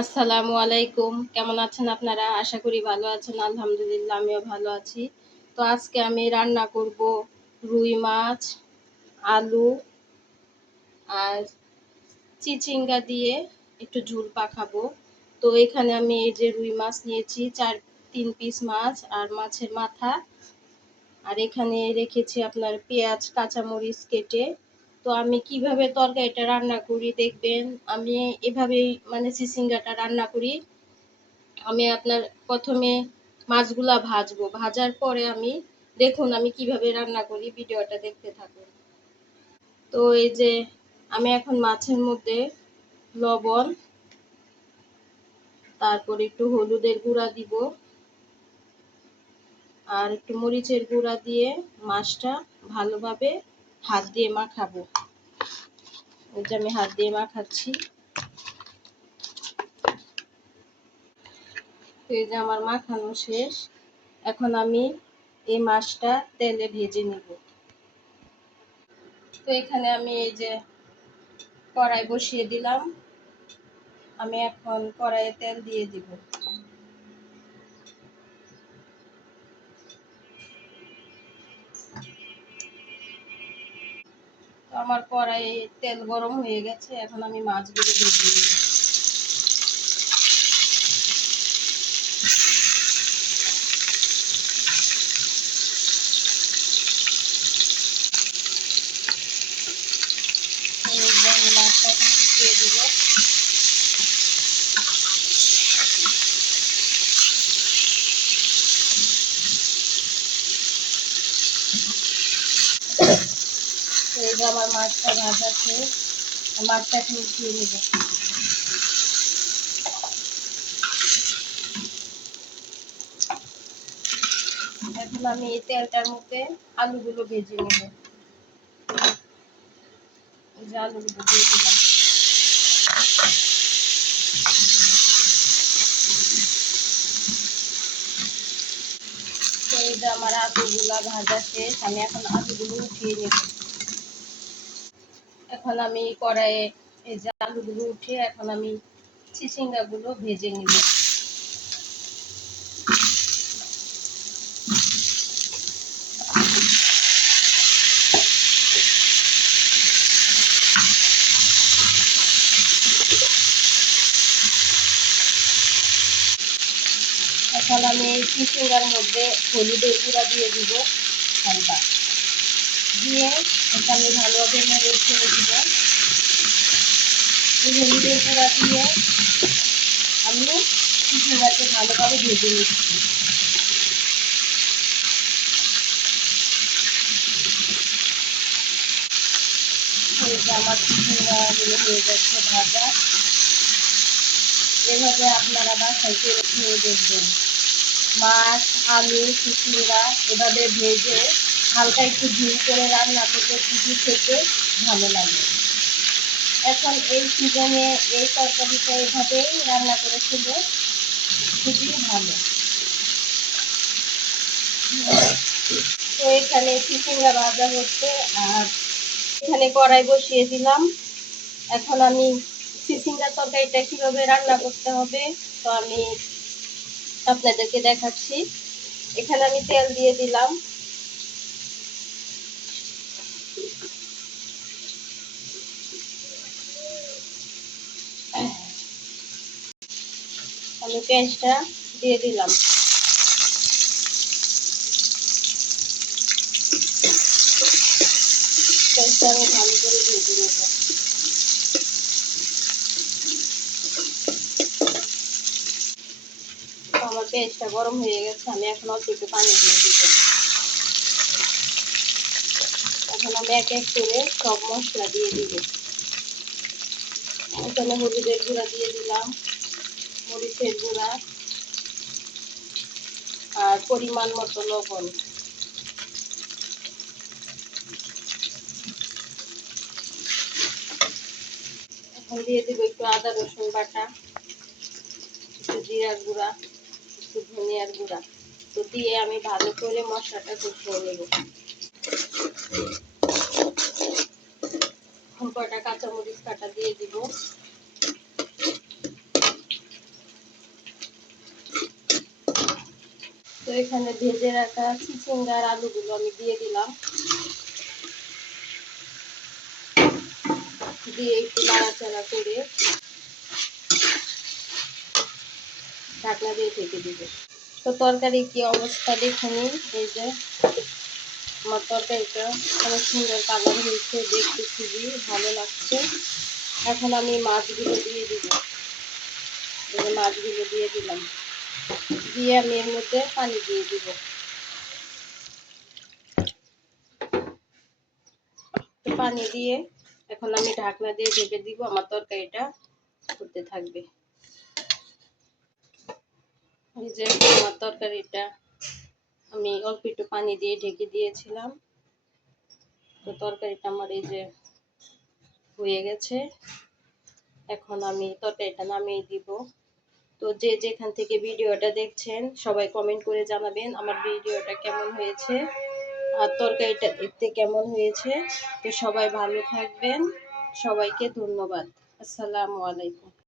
আসসালামু আলাইকুম। কেমন আছেন আপনারা? আশা করি ভালো আছেন। আলহামদুলিল্লাহ আমিও ভালো আছি। তো আজকে আমি রান্না করব রুই মাছ, আলু আর চিচিঙ্গা দিয়ে একটু ঝোল পাকাবো। তো এখানে আমি এই যে রুই মাছ নিয়েছি 3 পিস মাছ আর মাছের মাথা, আর এখানে রেখেছি আপনার পেঁয়াজ কাঁচামরিচ কেটে। তো আমি কিভাবে তরকারিটা রান্না করি দেখবেন। আমি এভাবেই মানে চিচিঙ্গাটা রান্না করি। আমি আপনার প্রথমে মাছগুলা ভাজবো, ভাজার পরে দেখুন আমি কিভাবে রান্না করি, ভিডিওটা দেখতে থাকুন। তো এই যে আমি এখন মাছের মধ্যে লবণ, তারপর একটু হলুদের গুঁড়া দিব আর একটু মরিচের গুঁড়া দিয়ে মাছটা ভালোভাবে হাত দিয়ে মাখাবো। এই যে আমি হাত দিয়ে মাখাচ্ছি। এই যে আমার মাখানো শেষ। এখন আমি এই মাছটা তেলে ভেজে নিব। তো এখানে আমি এই যে কড়াই বসিয়ে দিলাম। আমি এখন কড়াইয়ে তেল দিয়ে দিব। তো আমার কড়াইয়ে তেল গরম হয়ে গেছে, এখন আমি মাছগুলো ভেজে নিব। আমি মাছটা এখন দিয়ে দিব। তো এই যে আমার মাছটা ভাজা শেষ, মাছটা এখন দিয়ে নিব। এখন আমি এই তেলটার মধ্যে আলুগুলো ভেজে নিব। এই যে আলুগুলো দিয়ে দিলাম। তো এই যে আমার আলুগুলো ভাজা শেষ, আমি এখন আলুগুলো উঠিয়ে নেব। এখন আমি কড়াইয়ে এই যে আলুগুলো উঠিয়ে এখন আমি চিচিঙ্গাগুলো ভেজে নিব। এখন আমি এই চিচিঙ্গার মধ্যে হলুদের গুঁড়া দিয়ে দিব হালকা, দিয়ে এটা আমি ভালোভাবে নেড়ে ছেড়ে দিব। এই হলুদের গুঁড়া দিয়ে আমি চিচিঙ্গাকে ভালোভাবে ভেজে নিচ্ছি। এই যে আমার চিচিঙ্গাগুলো হয়ে যাচ্ছে ভাজা। এভাবে আপনারা বাসায় করে খেয়ে দেখবেন। মাছ, আলু, চিচিঙ্গা এভাবে ভেজে হালকা একটু ঝোল করে রান্না করতে খুবই খেতে ভালো লাগে। এখন এই সিজনে এই তরকারিটা এভাবেই রান্না করে খেলে খুবই ভালো। তো এখানে চিচিঙ্গা ভাজা হচ্ছে আর এখানে কড়াই বসিয়ে দিলাম। এখন আমি চিচিঙ্গা তরকারিটা কিভাবে রান্না করতে হবে তো আমি আপনাদেরকে দেখাচ্ছি। এখানে আমি তেল দিয়ে দিলাম। আমি পেঁয়াজটা দিয়ে দিলাম। পেঁয়াজটা আমি ভালো করে ভেজে নেব। আমার পেঁয়াজটা গরম হয়ে গেছে, আমি এখন অল্প একটু পানি দিয়ে দিব। এখন আমি এক এক করে সব মশলা দিয়ে দিব। এখানে হলুদের গুঁড়া দিয়ে দিলাম, মরিচের গুঁড়া আর পরিমাণ মতো লবণ। এখন দিয়ে দিব একটু আদা রসুন বাটা, একটু জিরার গুঁড়া, একটু ধনিয়ার গুঁড়া। তো দিয়ে আমি ভালো করে মশলাটা কষিয়ে নেব। কয়টা কাঁচামরিচ কাটা দিয়ে দিব। তো এখানে ভেজে রাখা চিচিঙ্গার আলুগুলো আমি দিয়ে দিলাম, দিয়ে একটু নাড়াচাড়া করে ঢাকনা দিয়ে ঢেকে দিব। তো তরকারি কি অবস্থা দেখে নিন। এই যে আমার তরকারিটা অনেক সুন্দর কালার হয়েছে, দেখতে খুবই ভালো লাগছে। এখন আমি মাছগুলো দিয়ে দিব। এই যে মাছগুলো দিয়ে দিলাম, দিয়ে আমি এর মধ্যে পানি দিয়ে দিব। তো পানি দিয়ে এখন আমি ঢাকনা দিয়ে ঢেকে দিব, আমার তরকারিটা করতে থাকবে। এই যে আমার তরকারিটা আমি অল্প একটু পানি দিয়ে ঢেকে দিয়েছিলাম। তো তরকারিটা আমার এই যে হয়ে গেছে। এখন আমি তরকারিটা নামিয়ে দিব। তো যে যেখান থেকে ভিডিওটা দেখছেন সবাই কমেন্ট করে জানাবেন আমার ভিডিওটা কেমন হয়েছে আর তরকারিটা দেখতে কেমন হয়েছে। তো সবাই ভালো থাকবেন, সবাইকে ধন্যবাদ। আসসালামু আলাইকুম।